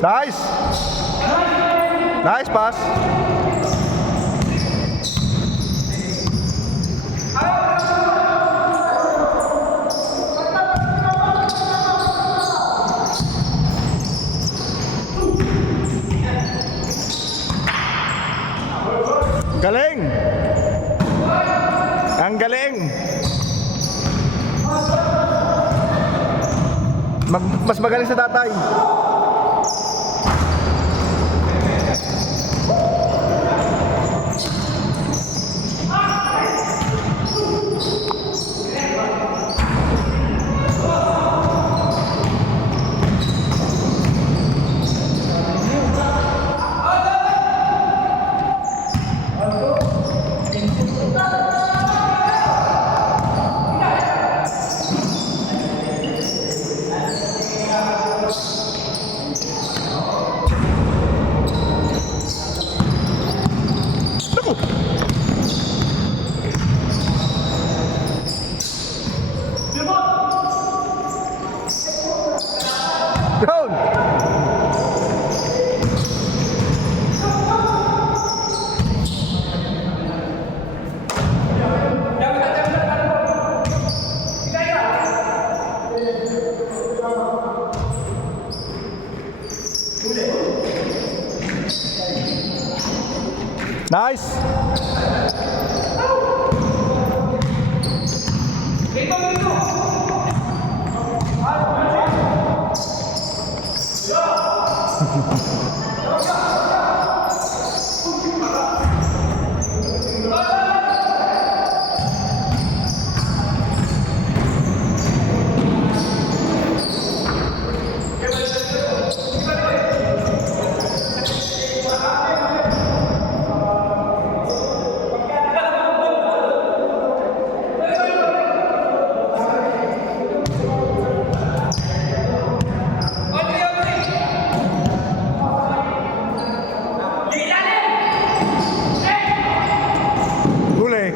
Nice! Nice pass! Galing! Ang galing! Mas magaling sa tatay. Down! Nice! Huli.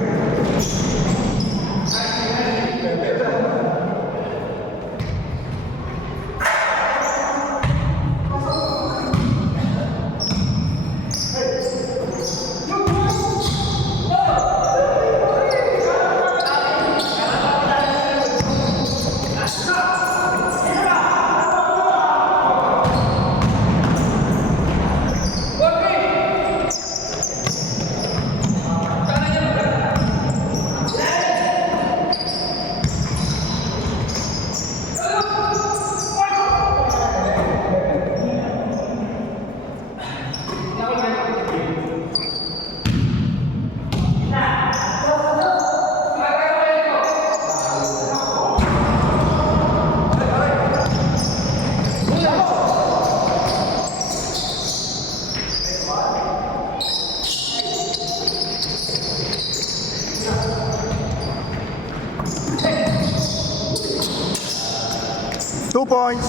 Two points.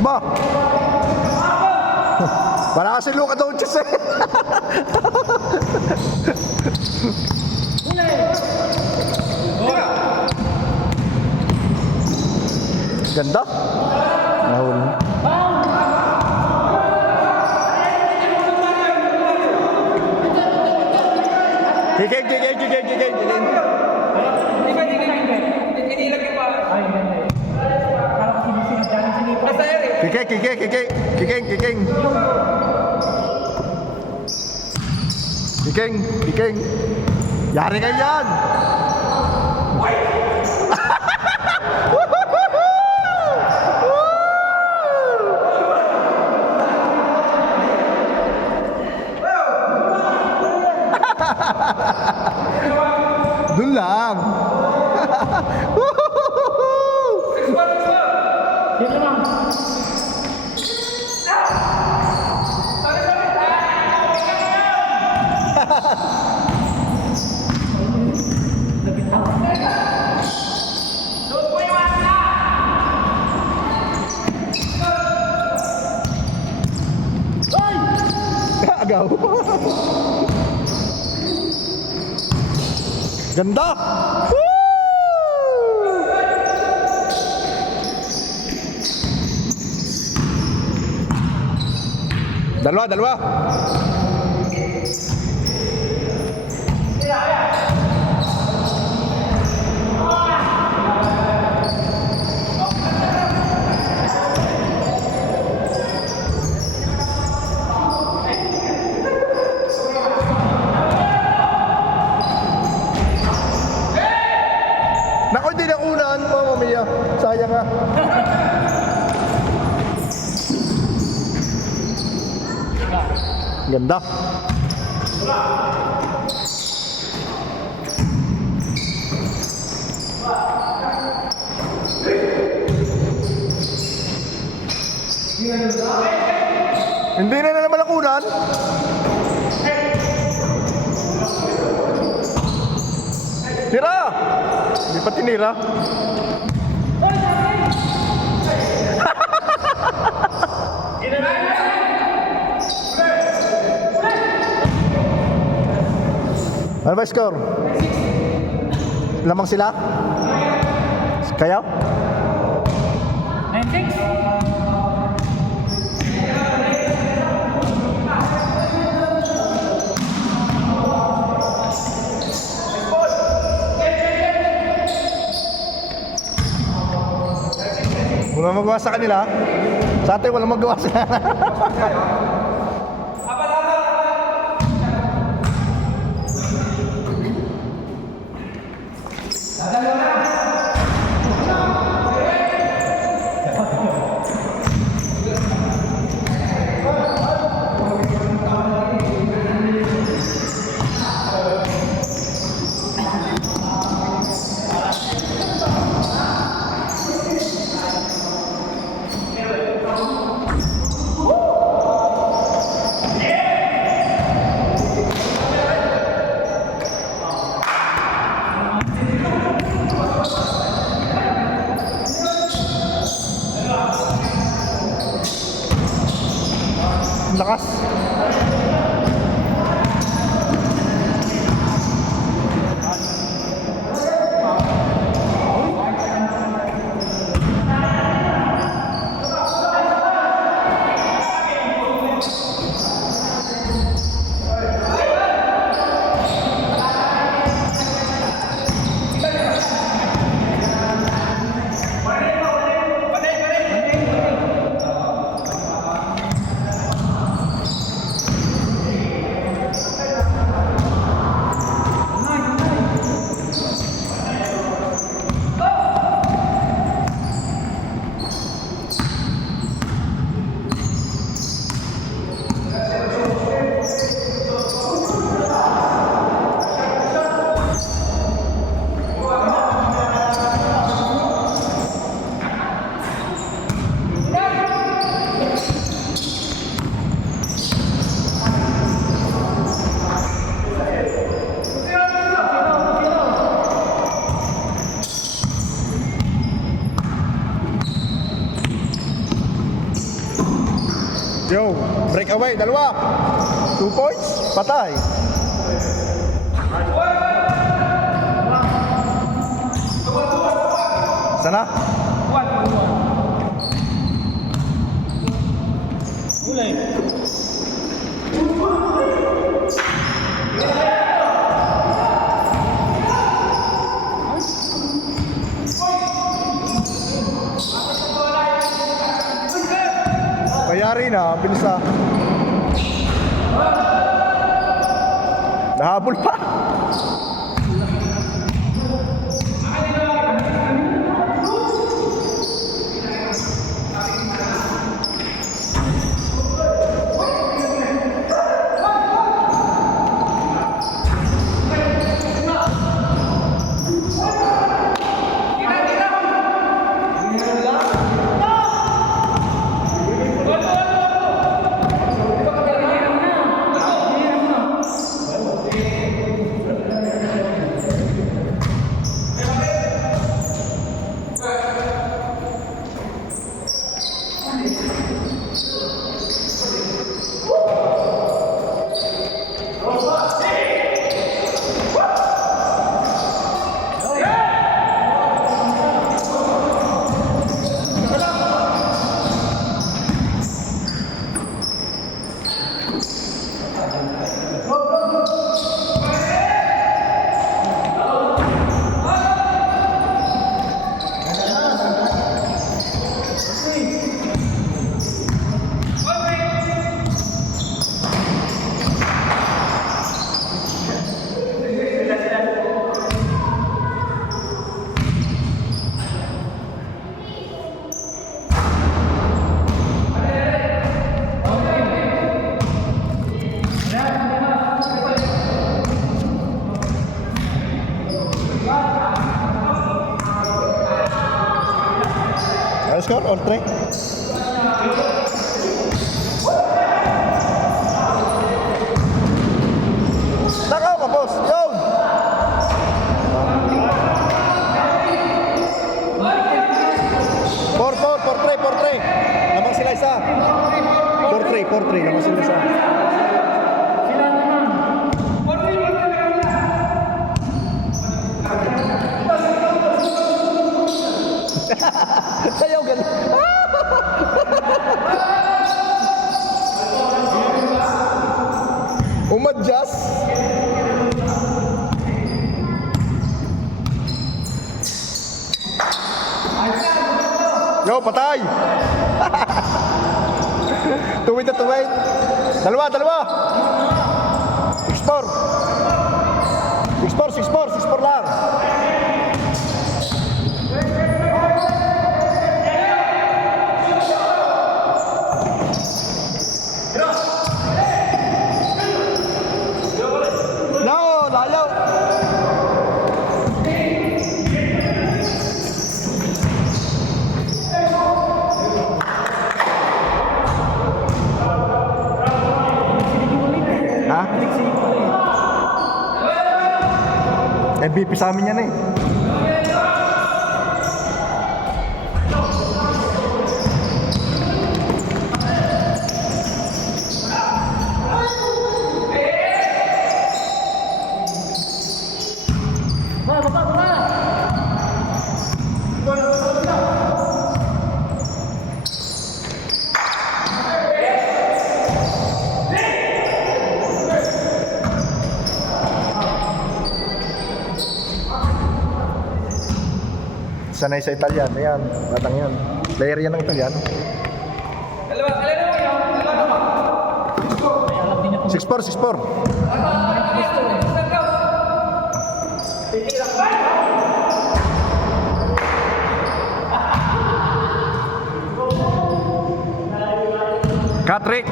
Ba? Para kasi Luka Doncic eh. Ganda. Nahuli. Kikeng. Kikeng. Yari kayo yan! Doon lang! Agaw. Ganda. Woo! Dalawa. Naku, hindi na unahan mo, Mamiya. Sayang nga. Ganda. Hindi na naman ang unahan. Tira! Hindi pa tinira. Ano ba score? Lamang sila? Kaya? 9-6. Wala magawa sa kanila. Sa atin wala magawa sa kanila. Lakas. Yo, break away, dalawa. 2 points, patay. Sana? Mulai. Bayari na, bilis na. Nahabol pa. Ano score? All three? Nakaw ka, boss! Yun! Four, three. Lamang sila isa. 4-3. Lamang sila isa. Ayaw ganun. Umadjust. Yo, patay. Tuwid. Dalawa. 6-4 lang. No, layaw. Ha? MVP sa amin yan eh. Sanay sa Italiano, yan. Batang yan. Player yan ng Italiano. 6-4. Katrik.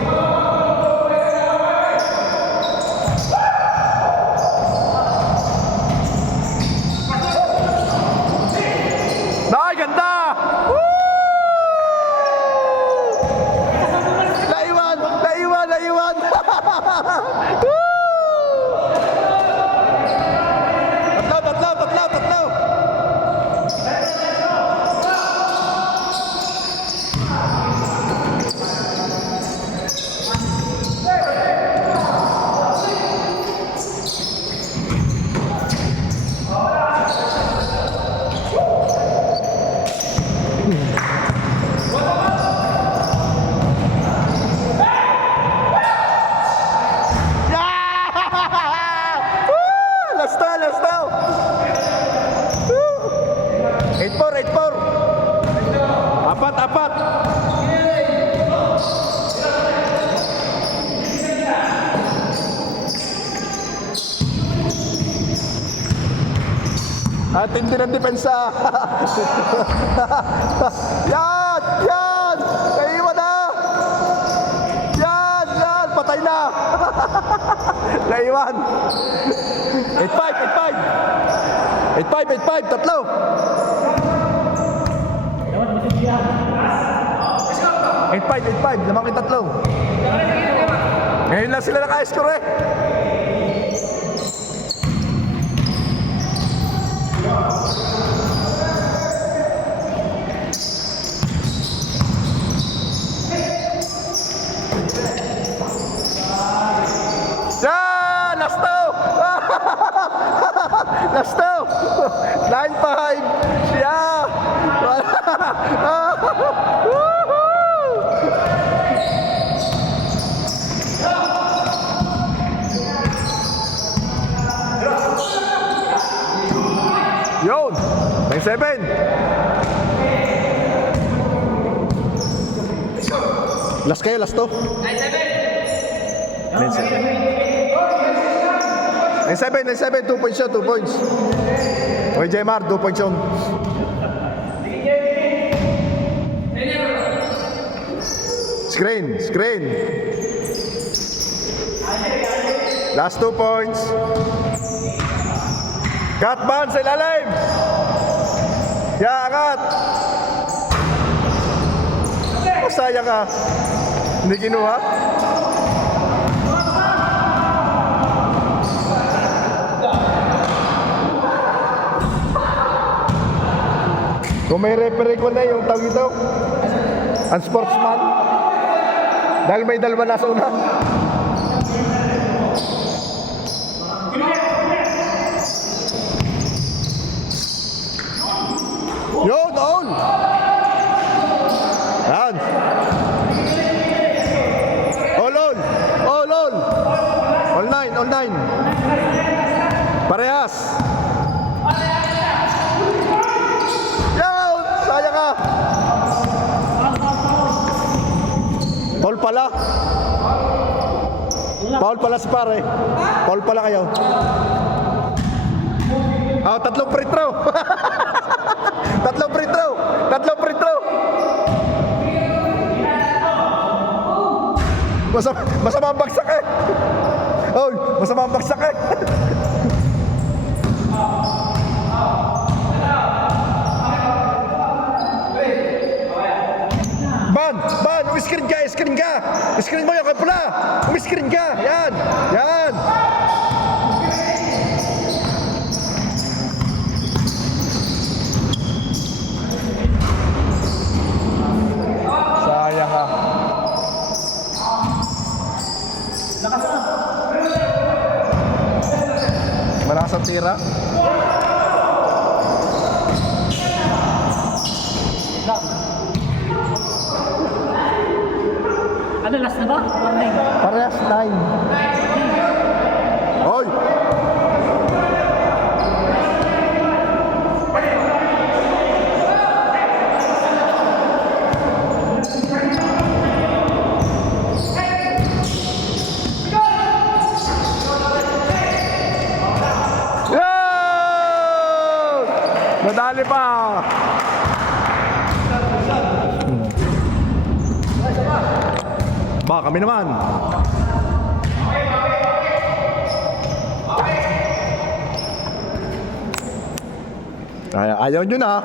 Ay, ganda! Woo! Naiwan! Woo! Tatlo! Last now! 8-4. Apat. Tindi ng depensa. Yan! Naiwan na! Yan! Patay na! Naiwan! 8-5, tatlo! 8-5, lamang yung tatlo. Ngayon lang sila naka-score eh. Last two! 9-5! Yeah! Woohoo! 7. Last kayo, last to. 9-7, 2 points yun, 2 points. Okay, Jemar, 2 points yun. Screen. Last 2 points. Cut man sa ilalim. Angat. Masaya ka. Hindi kinuha. Kung may referee ko na yung tawag ito, ang sportsman, dahil may dalawa na sa una. Yun, on! Yan. All on! All 9. Parehas. Yan! Sayang ka. Foul pala si pare. Foul pala kayo. Tatlong free throw. Tatlong free throw. Masama ang bagsak eh. Masama ang bagsak eh. Ban, umiskrin ka. Iskrin mo yung kay pula. Umiskrin ka. Yan. Sayang ka. Malakas ang tira. Ano, last na ba? Warning. Parehas 9. Hoy! Nadali pa! Kami naman. Ayaw nyo na.